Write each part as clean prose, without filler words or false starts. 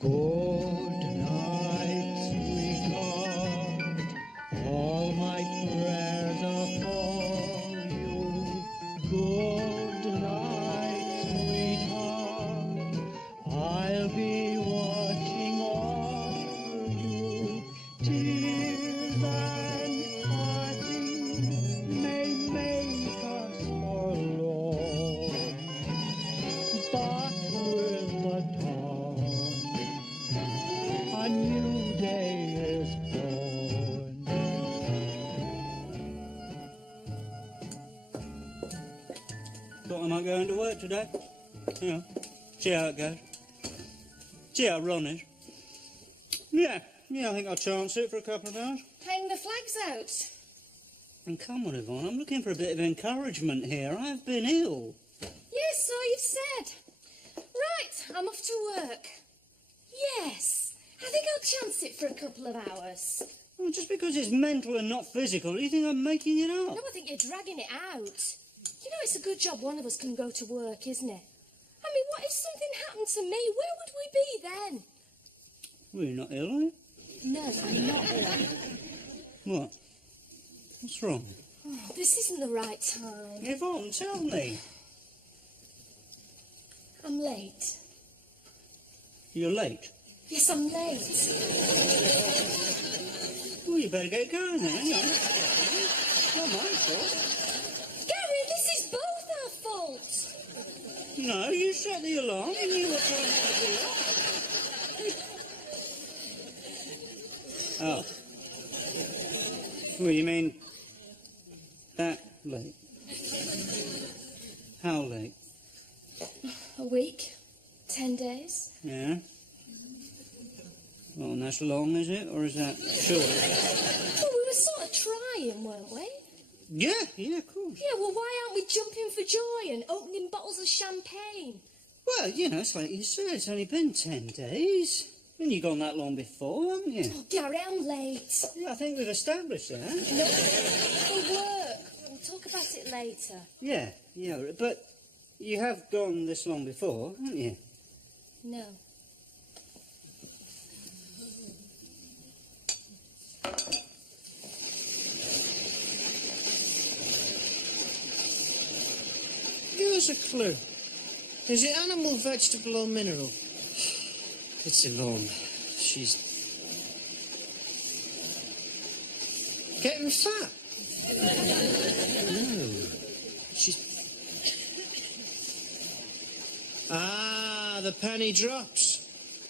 Good night, sweetheart. All my prayers are for you. Good night, sweetheart. I'll be watching over you. Tears and parting may make us forlorn, but with the dawn, a new day is born. Thought I might go into work today. You know, see how it goes. See how Ron is. Yeah, I think I'll chance it for a couple of hours. Hang the flags out. And come on, Yvonne, I'm looking for a bit of encouragement here. I've been ill. Yes, so you've said. Right, I'm off to work. Yes, I think I'll chance it for a couple of hours. Well, just because it's mental and not physical, do you think I'm making it up? No, I think you're dragging it out. You know, it's a good job one of us can go to work, isn't it? I mean, what if something happened to me? Where would we be then? Well, you're not ill, are you? No, I'm not ill. What? What's wrong? Oh, this isn't the right time. Yvonne, tell me. I'm late. You're late? Yes, I'm late. Well, you better get going then, hang on. Not my fault. Gary, this is both our fault. No, you set the alarm and you were trying to do it. Oh. Well, you mean that late? How late? A week. 10 days. Yeah? Well, and that's long, is it? Or is that short? Well, we were sort of trying, weren't we? Yeah, of course. Yeah, well, why aren't we jumping for joy and opening bottles of champagne? Well, you know, it's like you said, it's only been 10 days. And you've gone that long before, haven't you? Oh, Gary, I'm late. Yeah, I think we've established that. No, for work. We'll talk about it later. Yeah, but you have gone this long before, haven't you? No. Give us a clue. Is it animal, vegetable or mineral? It's Yvonne. She's... Getting fat? No. She's... Ah, the penny drops.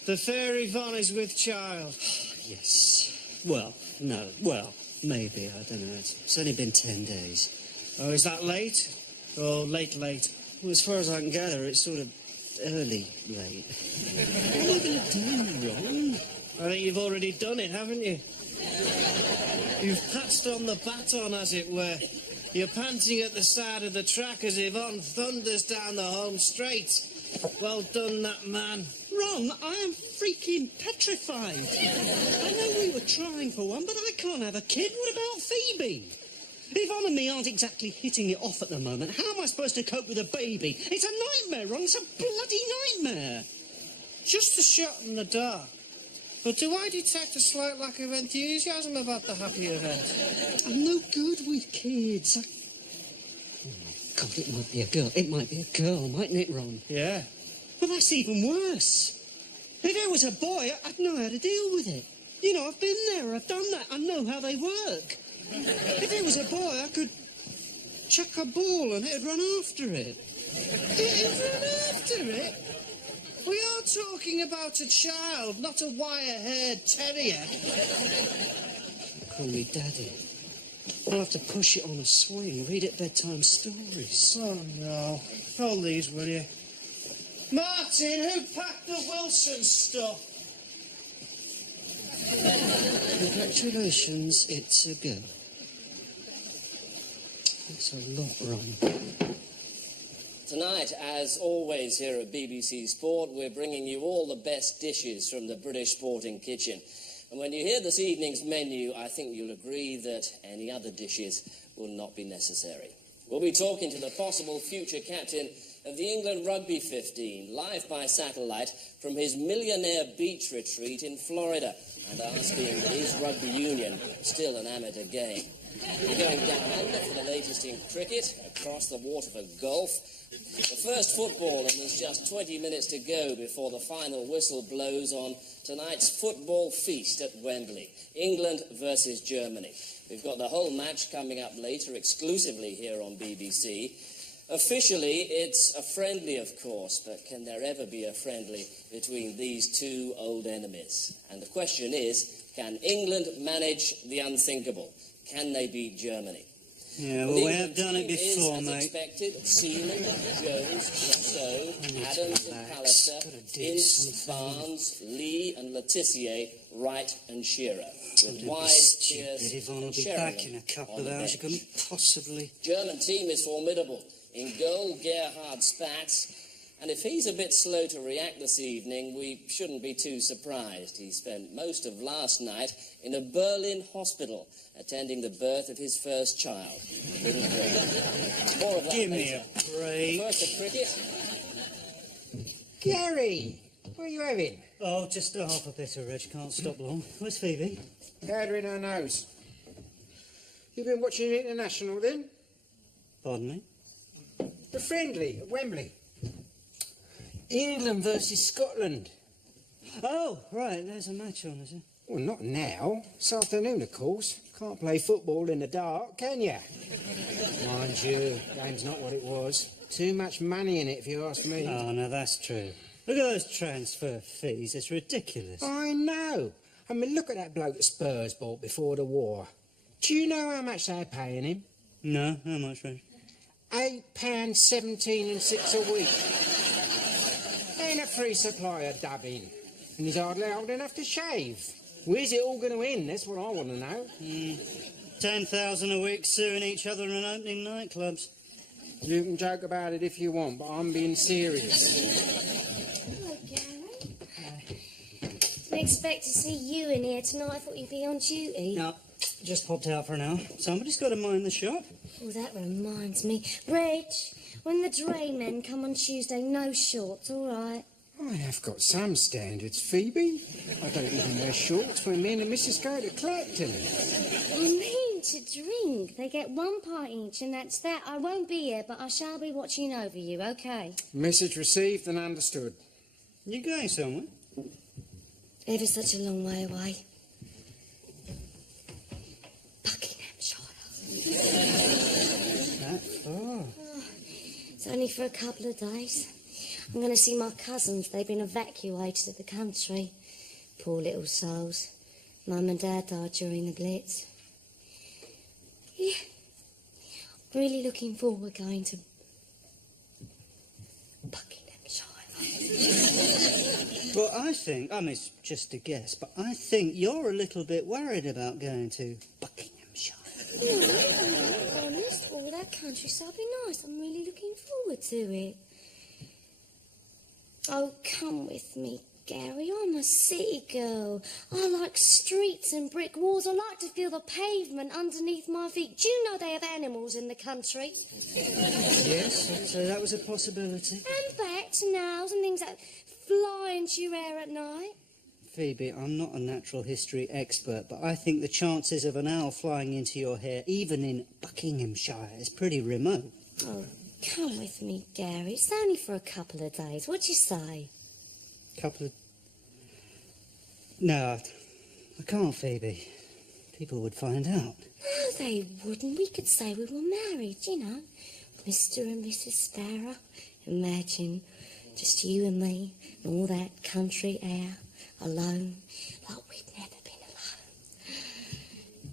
The fair Yvonne is with child. Yes. Well, no. Well, maybe. I don't know. It's only been 10 days. Oh, is that late? Or late? Well, as far as I can gather, it's sort of early late. What am I going to do, Ron? I think you've already done it, haven't you? You've patched on the baton, as it were. You're panting at the side of the track as Yvonne thunders down the home straight. Well done, that man. Ron, I am freaking petrified. I know we were trying for one, but I can't have a kid. What about Phoebe? Yvonne and me aren't exactly hitting it off at the moment. How am I supposed to cope with a baby? It's a nightmare, Ron. It's a bloody nightmare. Just a shot in the dark. But do I detect a slight lack of enthusiasm about the happy event? I'm no good with kids. Oh, my God, it might be a girl. It might be a girl, mightn't it, Ron? Yeah. Well, that's even worse. If it was a boy, I'd know how to deal with it. You know, I've been there, I've done that, I know how they work. If it was a boy, I could chuck a ball and it'd run after it. It'd run after it? We are talking about a child, not a wire-haired terrier. Call me Daddy. I'll have to push it on a swing, read it bedtime stories. Oh, no. Hold these, will you? Martin, who packed the Wilson stuff? Congratulations, it's a girl. Thanks a lot, Ron. Tonight, as always here at BBC Sport, we're bringing you all the best dishes from the British sporting kitchen. And when you hear this evening's menu, I think you'll agree that any other dishes will not be necessary. We'll be talking to the possible future captain of the England Rugby 15, live by satellite from his millionaire beach retreat in Florida, and asking, is rugby union still an amateur game? We're going down under for the latest in cricket, across the water for golf. The first football, and there's just 20 minutes to go before the final whistle blows on tonight's football feast at Wembley. England versus Germany. We've got the whole match coming up later, exclusively here on BBC. Officially, it's a friendly, of course, but can there ever be a friendly between these two old enemies? And the question is, can England manage the unthinkable? Can they beat Germany? Yeah, well, we have done it before, as mate. expected, Seaman, Jones, Lasso, Adams and Pallister, Ince, Barnes, Lee and Letitia, Wright and Shearer. With Wise, Pierce Yvonne will and be Sheringham back in a couple on of the hours. You bench. couldn't possibly... German team is formidable. In goal, Gerhard Spatz. And if he's a bit slow to react this evening, we shouldn't be too surprised. He spent most of last night in a Berlin hospital attending the birth of his first child. More of that Give later. me a break. First the cricket. Gary, what are you having? Oh, just a half a bitter, Reg. Can't stop long. Where's Phoebe? Powdering her nose. You've been watching International then? Pardon me? The friendly at Wembley. England versus Scotland. Oh, right. There's a match on, is it? Well, not now. This afternoon, of course. Can't play football in the dark, can you? Mind you, game's not what it was. Too much money in it, if you ask me. Oh, no, that's true. Look at those transfer fees. It's ridiculous. I know. I mean, look at that bloke that Spurs bought before the war. Do you know how much they're paying him? No? How much, Reg? £8.17 and 6 a week. Ain't a free supply of dubbing. And he's hardly old enough to shave. Where's it all going to end? That's what I want to know. 10,000 a week suing each other in opening nightclubs. You can joke about it if you want, but I'm being serious. Hello, Gary. Didn't expect to see you in here tonight. I thought you'd be on duty. No, just popped out for an hour. Somebody's got to mind the shop. Oh, that reminds me. Reg, when the dray men come on Tuesday, no shorts, all right? I have got some standards, Phoebe. I don't even wear shorts when me and the missus go to Clacton. I mean to drink. They get 1 pint each, and that's that. I won't be here, but I shall be watching over you, OK? Message received and understood. You going somewhere? Ever such a long way away. Buckinghamshire. That far? It's only for a couple of days. I'm going to see my cousins. They've been evacuated to the country. Poor little souls. Mum and Dad died during the Blitz. Yeah. Really looking forward going to Buckinghamshire. Well, I think, I mean, it's just a guess, but I think you're a little bit worried about going to Buckinghamshire. No, I'm not honest. Oh, that countryside'll be nice. I'm really looking forward to it. Oh, come with me, Gary. I'm a city girl. I like streets and brick walls. I like to feel the pavement underneath my feet. Do you know they have animals in the country? Yes, so that was a possibility. And bats and owls and things that fly into your hair at night. Phoebe, I'm not a natural history expert, but I think the chances of an owl flying into your hair, even in Buckinghamshire, is pretty remote. Oh, come with me, Gary. It's only for a couple of days. What'd you say? Couple of... No, I can't, Phoebe. People would find out. No, they wouldn't. We could say we were married, you know. Mr. and Mrs. Sparrow. Imagine, just you and me, and all that country air, alone, like we'd never been alone.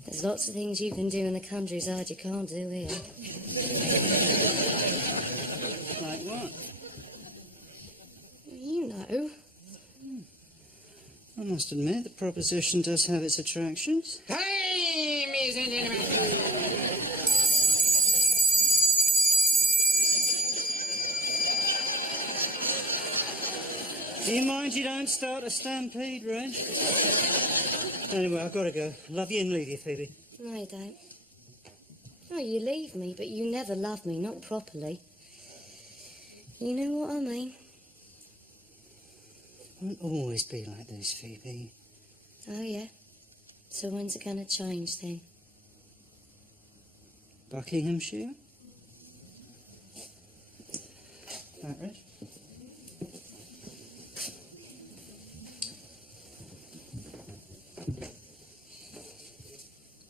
There's lots of things you can do in the countryside you can't do here. Like what? You know. I must admit, the proposition does have its attractions. Hey, music gentlemen. Do you mind you don't start a stampede, Ray? Anyway, I've got to go. Love you and leave you, Phoebe. No, you don't. No, you leave me, but you never love me, not properly. You know what I mean? It won't always be like this, Phoebe. Oh, yeah? So when's it going to change, then? Buckinghamshire? Right, Reg?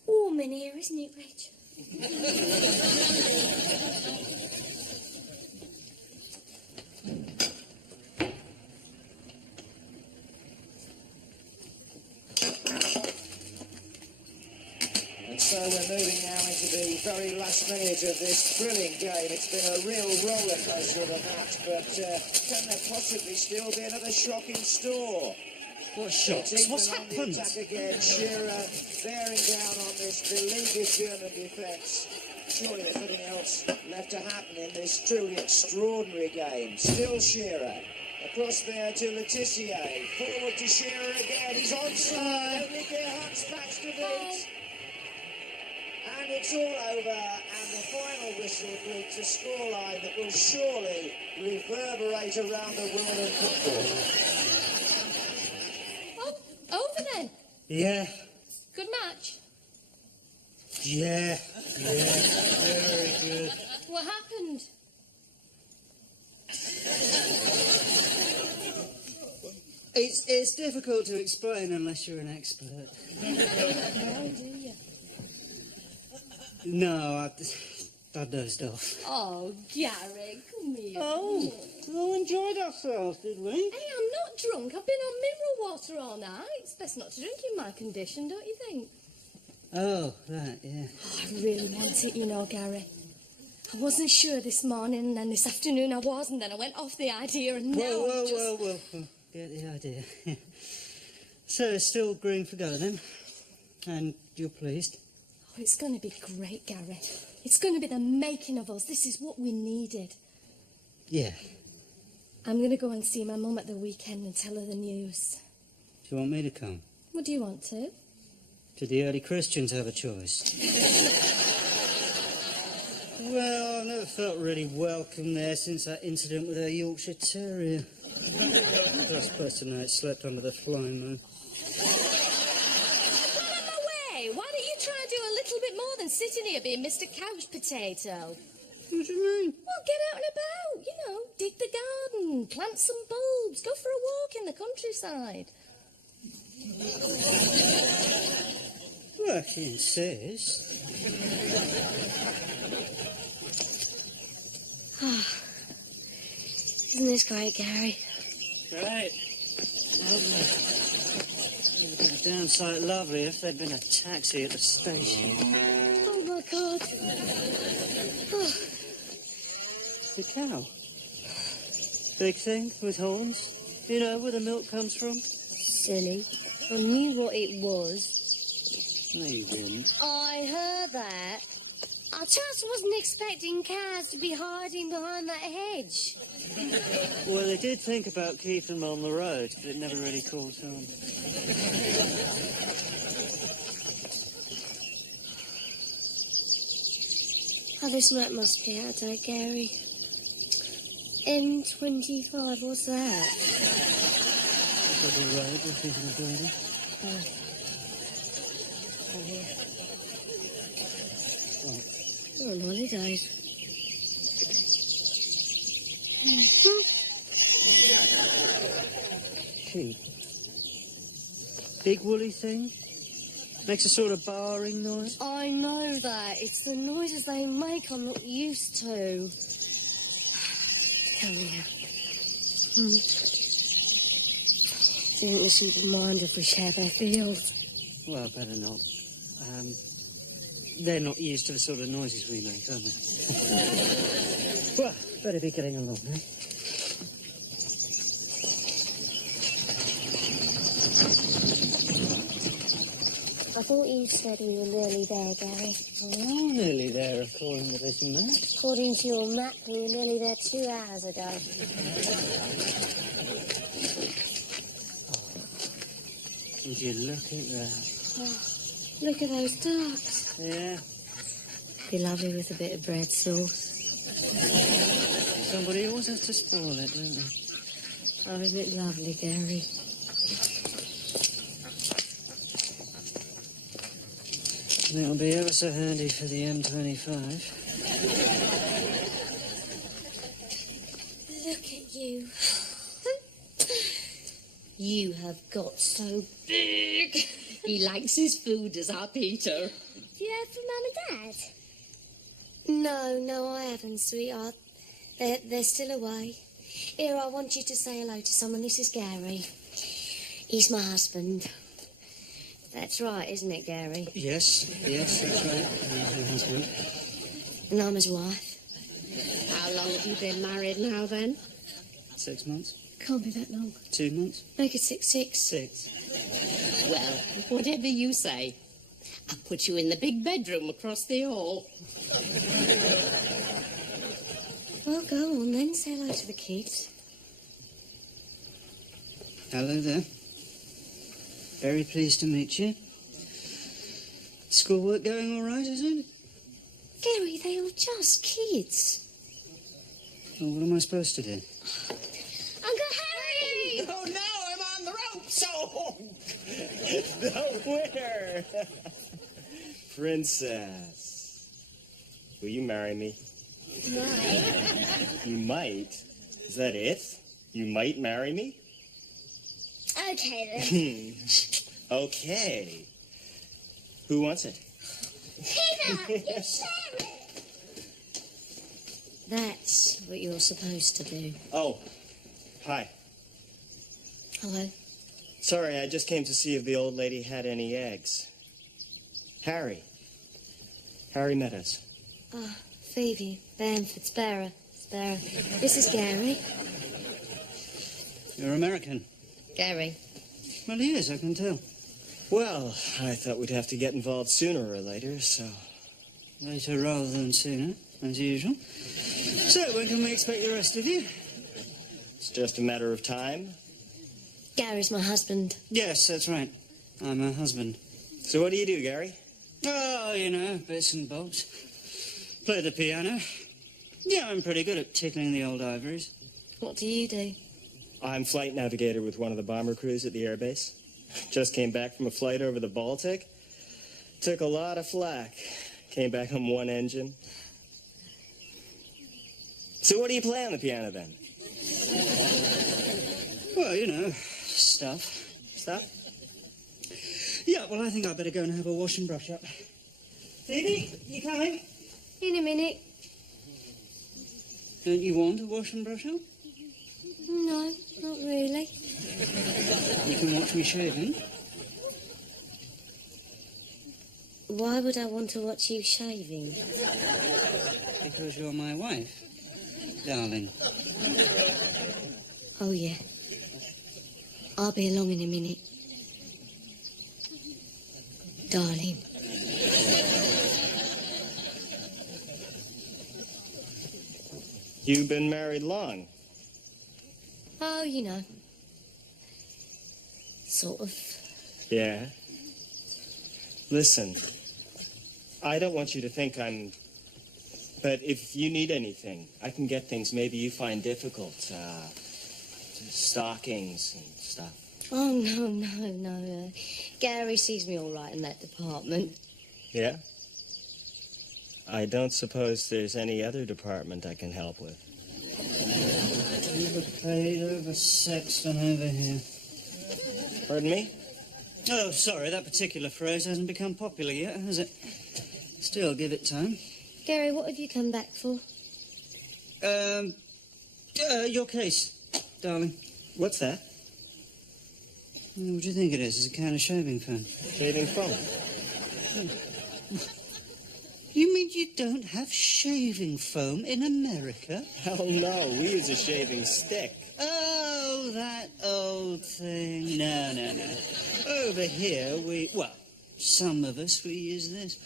Warm in here, isn't it, Reg? And so we're moving now into the very last minute of this thrilling game. It's been a real roller coaster of a match, but can there possibly still be another shock in store? What shocks? What's On the happened? attack again, Shearer bearing down on this beleaguered German defence. Surely there's nothing else left to happen in this truly extraordinary game. Still Shearer. Across there to Letitia. Forward to Shearer again. He's onside. Only Gerhardt's backs to beat. And it's all over. And the final whistle blew to scoreline that will surely reverberate around the world of football. Over then. Yeah, Good match. yeah, very good. What happened? It's difficult to explain unless you're an expert. Oh, do you? No, I dozed off. Oh, Gary, come here. Oh, we enjoyed ourselves, did we? Hey, I'm not drunk. I've been on mineral water all night. It's best not to drink in my condition, don't you think? Oh, right, yeah. Oh, I really want it, you know, Gary. I wasn't sure this morning, and then this afternoon I was, and then I went off the idea, and now I'm just... Well, get the idea. So, still green for go then? And you're pleased? Oh, it's going to be great, Gary. It's going to be the making of us. This is what we needed. Yeah. I'm going to go and see my mum at the weekend and tell her the news. Do you want me to come? What do you want to? Did the early Christians have a choice? Well, I've never felt really welcome there since that incident with our Yorkshire Terrier. I was supposed to know it slept under the flying moon. Out of my way! Why don't you try and do a little bit more than sitting here being Mr. Couch Potato? What do you mean? Well, get out and about, you know, dig the garden, plant some bulbs, go for a walk in the countryside. Well, if you insist. Isn't this great, Gary? Right. Lovely. It would have been a damn sight lovely if there'd been a taxi at the station. Oh, my God. Oh, The cow. Big thing with horns. You know where the milk comes from? silly. I knew what it was. No, you didn't. I heard that. I just wasn't expecting cows to be hiding behind that hedge. Well, they did think about keeping them on the road, but it never really caught on. Oh, this map must be out of date, Gary. M25, what's that? Double road, we're thinking of building. Oh, on holidays. Sheep. Big woolly thing. Makes a sort of barring noise. I know that. It's the noises they make I'm not used to. Come here. Think we shouldn't mind if we share their fields. Well, better not. They're not used to the sort of noises we make, are they? Well, better be getting along, eh? I thought you said we were nearly there, Gary. Oh, nearly there, according to this map. According to your map, we were nearly there 2 hours ago. Would you look at that? Oh, look at those ducks. Yeah. Be lovely with a bit of bread sauce. Somebody always has to spoil it, don't they? Oh, isn't it lovely, Gary? It'll be ever so handy for the M25. Look at you. You have got so big. He likes his food, does our Peter. Have you heard from Mum and Dad? No, I haven't, sweetheart. They're still away. Here, I want you to say hello to someone. This is Gary. He's my husband. That's right, isn't it, Gary? Yes, that's right. My husband. And I'm his wife. How long have you been married now, then? 6 months. Can't be that long. 2 months. Make it 6. 6. Well, whatever you say. I'll put you in the big bedroom across the hall. Well, go on then. Say hello to the kids. Hello there. Very pleased to meet you. Schoolwork going all right, is it? Gary, they are just kids. Well, what am I supposed to do? Uncle Harry! Oh no, I'm on the ropes! Oh, the winner! Princess. Will you marry me? You might? Is that it? You might marry me? Okay then. Okay. Who wants it? Peter, you share it. That's what you're supposed to do. Oh, hi. Hello. Sorry, I just came to see if the old lady had any eggs. Harry. Harry met us. Ah, Phoebe, Bamford, Sparrow. This is Gary. You're American. Gary. Well, he is, I can tell. Well, I thought we'd have to get involved sooner or later, so... Later rather than sooner, as usual. So, when can we expect the rest of you? It's just a matter of time. Gary's my husband. Yes, that's right. I'm her husband. So what do you do, Gary? Oh, you know, bits and bobs. Play the piano. Yeah, I'm pretty good at tickling the old ivories. What do you do? I'm flight navigator with one of the bomber crews at the airbase. Just came back from a flight over the Baltic. Took a lot of flack. Came back on one engine. So what do you play on the piano, then? Well, you know, stuff. Stuff? Yeah, well, I think I'd better go and have a wash and brush up. Phoebe, you coming? In a minute. Don't you want a wash and brush up? No, not really. You can watch me shaving. Why would I want to watch you shaving? Because you're my wife, darling. Oh, yeah. I'll be along in a minute. Darling. You've been married long. Oh, you know. Sort of. Yeah. Listen, I don't want you to think I'm... But if you need anything, I can get things maybe you find difficult. Stockings and stuff. Oh, no. Gary sees me all right in that department. Yeah? I don't suppose there's any other department I can help with. Overpaid, oversexed, and over here. Pardon me? Oh, sorry, that particular phrase hasn't become popular yet, has it? Still, give it time. Gary, what have you come back for? Your case, darling. What's that? What do you think it is? It's a can of shaving foam. Shaving foam. You mean you don't have shaving foam in America? Hell no, we use a shaving stick. Oh, that old thing. No. Over here, well, some of us, we use this.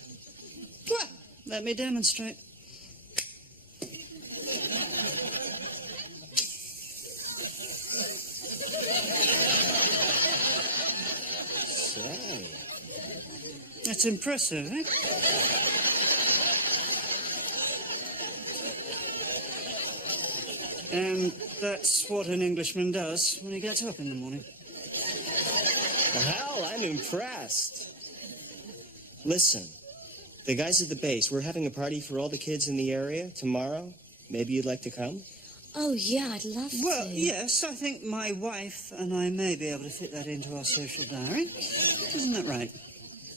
Well, let me demonstrate. Say. That's impressive, eh? And that's what an Englishman does when he gets up in the morning. Well, I'm impressed. Listen, the guys at the base, we're having a party for all the kids in the area tomorrow. Maybe you'd like to come? Oh, yeah, I'd love to. Well, yes, I think my wife and I may be able to fit that into our social diary. Isn't that right,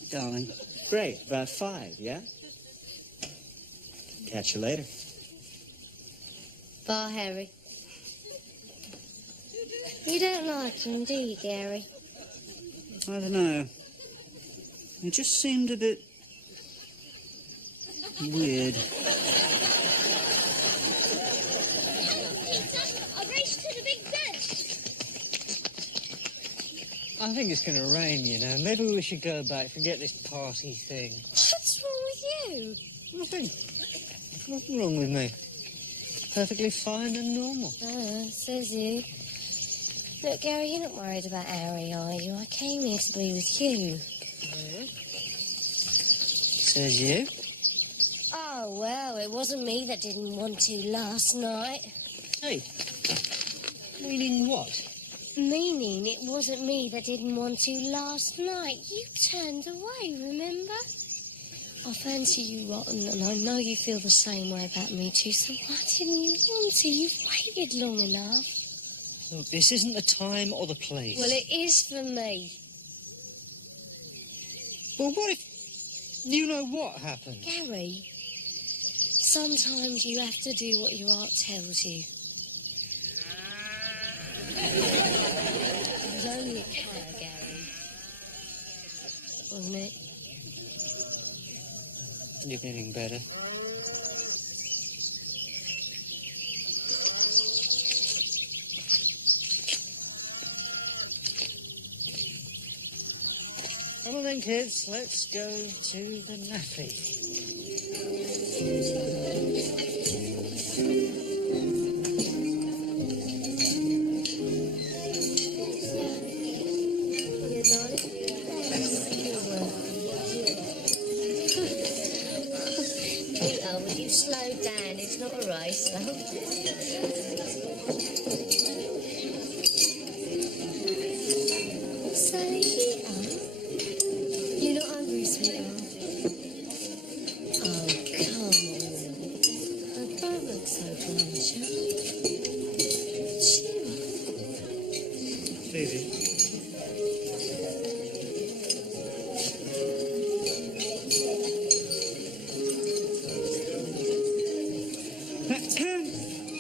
darling? Great, about 5, yeah? Catch you later. Bye, Harry. You don't like him, do you, Gary? I don't know. It just seemed a bit weird. I raced to the big bed. I think it's going to rain, you know. Maybe we should go back, forget this party thing. What's wrong with you? Nothing. Nothing wrong with me. Perfectly fine and normal. Says you. Look, Gary, you're not worried about Harry, are you? I came here to be with you. Says you. Oh, well, it wasn't me that didn't want to last night. Hey, meaning what? Meaning it wasn't me that didn't want to last night. You turned away, remember? I fancy you rotten, and I know you feel the same way about me too, so why didn't you want to? You've waited long enough. Look, this isn't the time or the place. Well, it is for me. Well, what if you know what happened? Gary, sometimes you have to do what your heart tells you. It was only a cow, Gary. Wasn't it? You're getting better. Come on then, kids. Let's go to the naffy. Peter, will you slow down? It's not a race, though. So, you're not hungry, sweetheart? Oh, come on. Oh, don't look so blanche. Cheer up. Phoebe.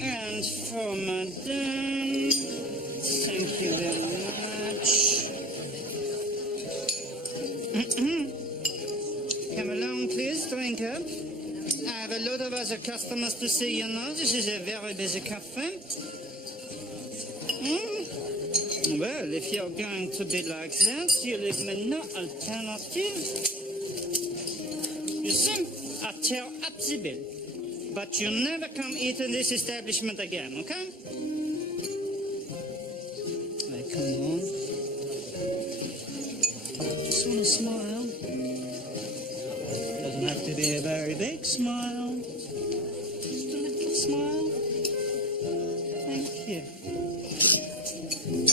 And for Madame, thank you very much. Come along, please, drink up. I have a lot of other customers to see, you know. This is a very busy cafe. Well, if you're going to be like that, you leave me no alternative. You see, I tear up the bill. But you never come eat in this establishment again, okay? Hey, come on. Just want to smile. Doesn't have to be a very big smile. Just a little smile. Thank you.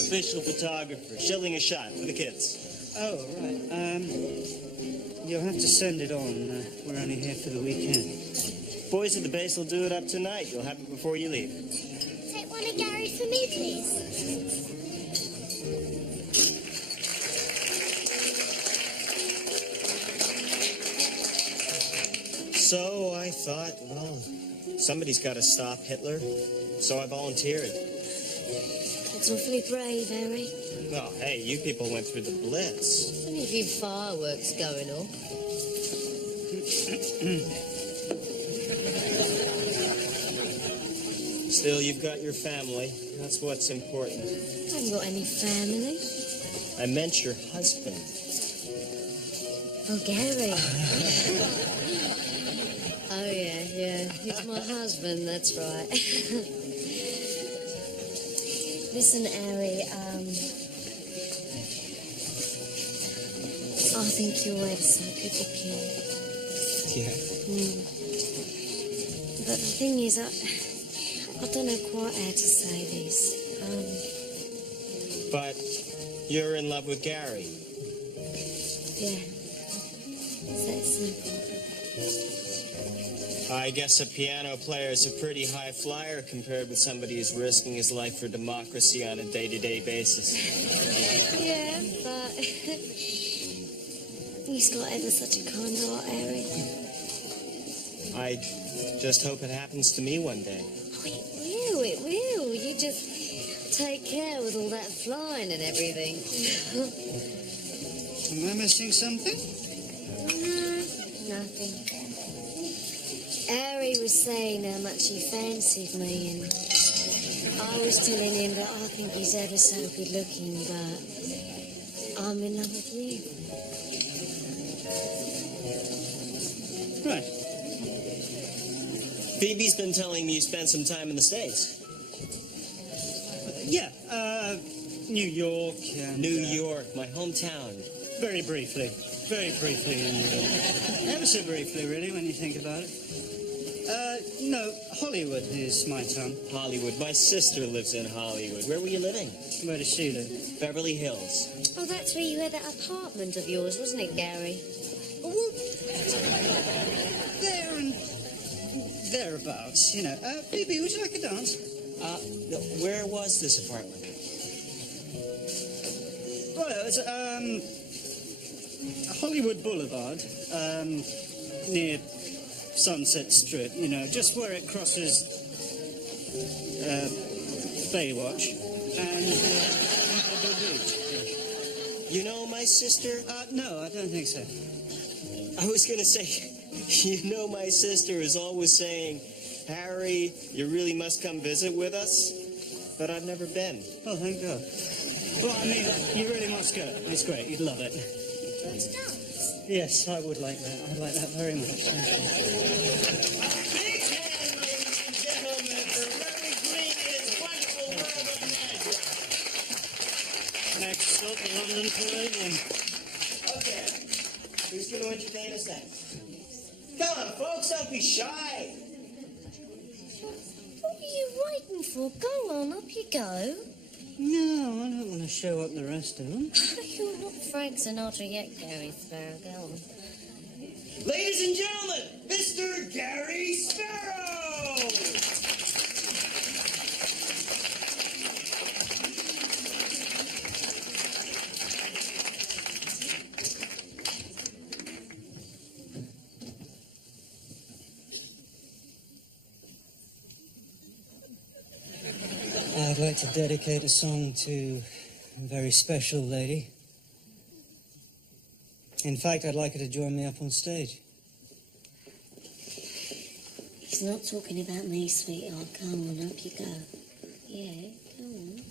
Official photographer, shilling a shot for the kids. Oh, right. You'll have to send it on. We're only here for the weekend. Boys at the base will do it up tonight. You'll have it before you leave. Take one of Gary's for me, please. So I thought, well, somebody's got to stop Hitler. So I volunteered. That's awfully brave, Harry. Well, hey, you people went through the Blitz. Only a few fireworks going on. Still, you've got your family. That's what's important. I haven't got any family. I meant your husband. Oh, Gary. Oh, yeah. He's my husband, that's right. Listen, Harry, I think your way to suck a good kid. Yeah. But the thing is, I don't know quite how to say this. But you're in love with Gary. Yeah. It's that simple. I guess a piano player is a pretty high flyer compared with somebody who's risking his life for democracy on a day-to-day basis. Yeah, but he's got ever such a kind heart, Harry. I just hope it happens to me one day. Oh, it will. You just take care with all that flying and everything. Am I missing something? No, nothing. Harry was saying how much he fancied me, and I was telling him that I think he's ever so good looking, but I'm in love with you. Right. Phoebe's been telling me you spent some time in the States. Yeah, New York and... New York, my hometown. Very briefly. Very briefly. Ever so briefly, really, when you think about it. No, Hollywood is my town. Hollywood. My sister lives in Hollywood. Where were you living? Where does she live? Beverly Hills. Oh, that's where you had that apartment of yours, wasn't it, Gary? Oh, well, there and thereabouts, you know. Phoebe, would you like a dance? No, where was this apartment? Well, it's Hollywood Boulevard, near Sunset Strip, you know, just where it crosses Baywatch and the beach. You know my sister? No, I don't think so. I was going to say, you know my sister is always saying, Harry, you really must come visit with us, but I've never been. Oh, thank God. Well, I mean, you really must go. It's great. You'd love it. Let's dance. Yes, I would like that. I'd like that very much. Thank you. Big hand, ladies and gentlemen, for Mary Green in his wonderful world of magic. Next stop, the London Palladium. Okay. Who's going to entertain us next? Come on, folks, don't be shy. What are you waiting for? Go on, up you go. No, I don't want to show up the rest of them. You're not Frank Sinatra yet, Gary Sparrow. Go on. Ladies and gentlemen, Mr. Gary Sparrow! I'd like to dedicate a song to a very special lady. In fact, I'd like her to join me up on stage. He's not talking about me, sweetheart. Come on, up you go. Yeah, come on.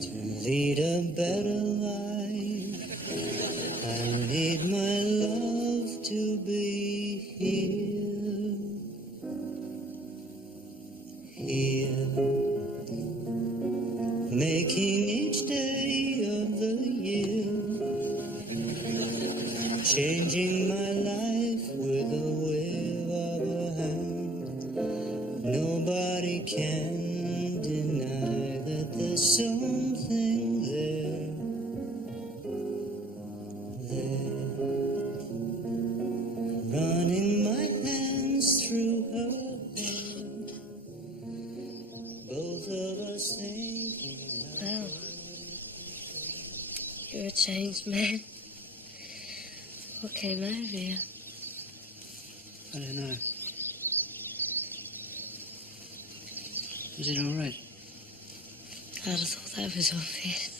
To lead a better life, I need my love to be here, making each day of the year, changing my life with a wave of a hand. Nobody can deny that there's something there, running my hands through her hair, both of us thinking. Well, you're a changed man. What came over you? I don't know. Was it all right? I'd have thought that was obvious.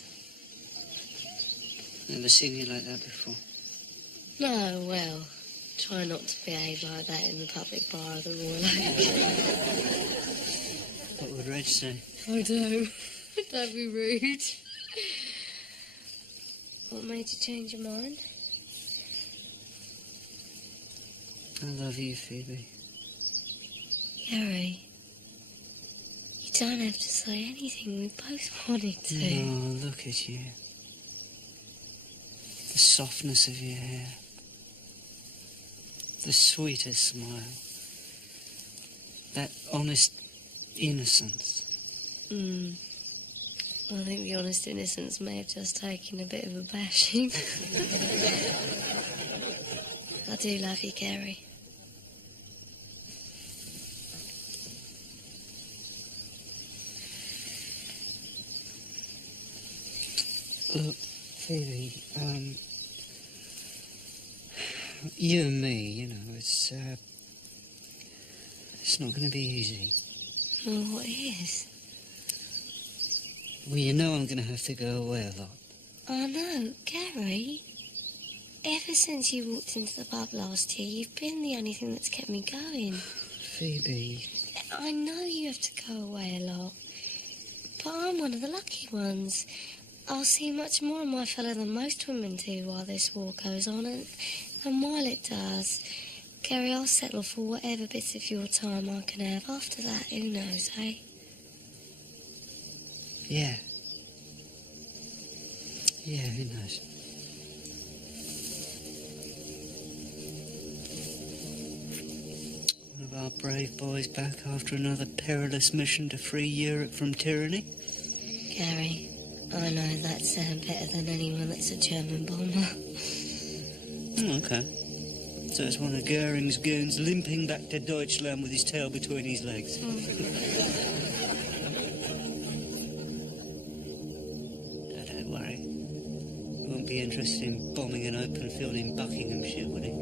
Never seen you like that before. No, well, try not to behave like that in the public bar of the Royal Oak. What would Reg say? Oh, don't. Don't be rude. What made you change your mind? I love you, Phoebe. Gary, you don't have to say anything. We both wanted to. Oh, look at you. softness of your hair, the sweetest smile, that honest innocence. I think the honest innocence may have just taken a bit of a bashing. I do love you, Gary. Look, Phoebe, you and me, you know, it's not going to be easy. Oh, what is? Well, you know I'm going to have to go away a lot. I know, Gary. Ever since you walked into the pub last year, you've been the only thing that's kept me going. Phoebe. I know you have to go away a lot, but I'm one of the lucky ones. I'll see much more of my fellow than most women do while this war goes on, and while it does, Gary, I'll settle for whatever bits of your time I can have. After that, who knows, eh? Yeah. Yeah, who knows? One of our brave boys back after another perilous mission to free Europe from tyranny. Gary, I know that's better than anyone that's a German bomber. Okay. So it's one of Goering's goons limping back to Deutschland with his tail between his legs. Don't worry. He won't be interested in bombing an open field in Buckinghamshire, would he?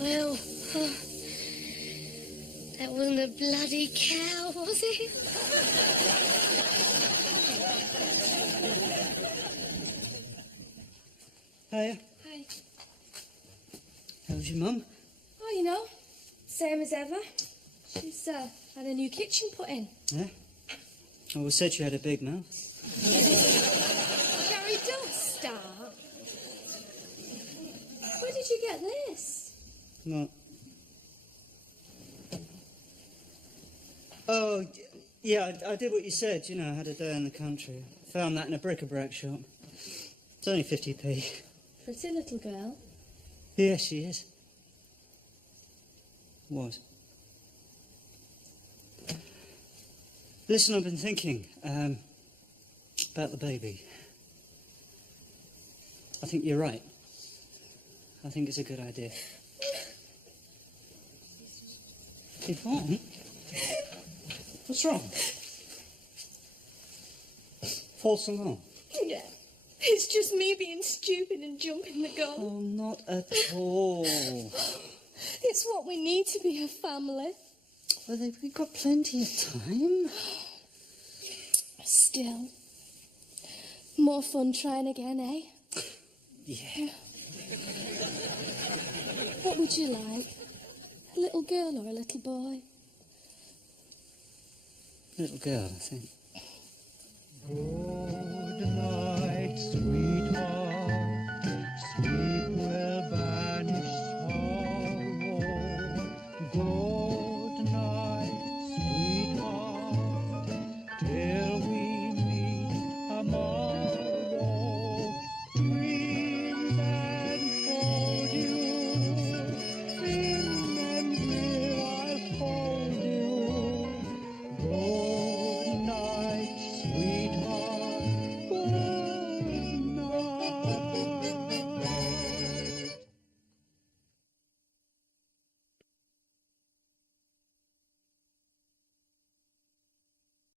Well, that wasn't a bloody cow, was it? Hiya. Hi. How's your mum? Oh, you know, same as ever. She's had a new kitchen put in. Yeah? Oh, we said she had a big mouth. Gary, don't start. Where did you get this? What? Oh, yeah, I did what you said, you know, I had a day in the country. Found that in a bric-a-brac shop. It's only 50p. Pretty little girl. Yes, she is. Was. Listen, I've been thinking about the baby. I think you're right. I think it's a good idea. Yvonne? What's wrong? False alarm? Yeah. It's just me being stupid and jumping the gun. Oh, not at all. It's what we need to be a family. Well, we've got plenty of time. Still. More fun trying again, eh? Yeah. What would you like? A little girl or a little boy? Little girl, I think.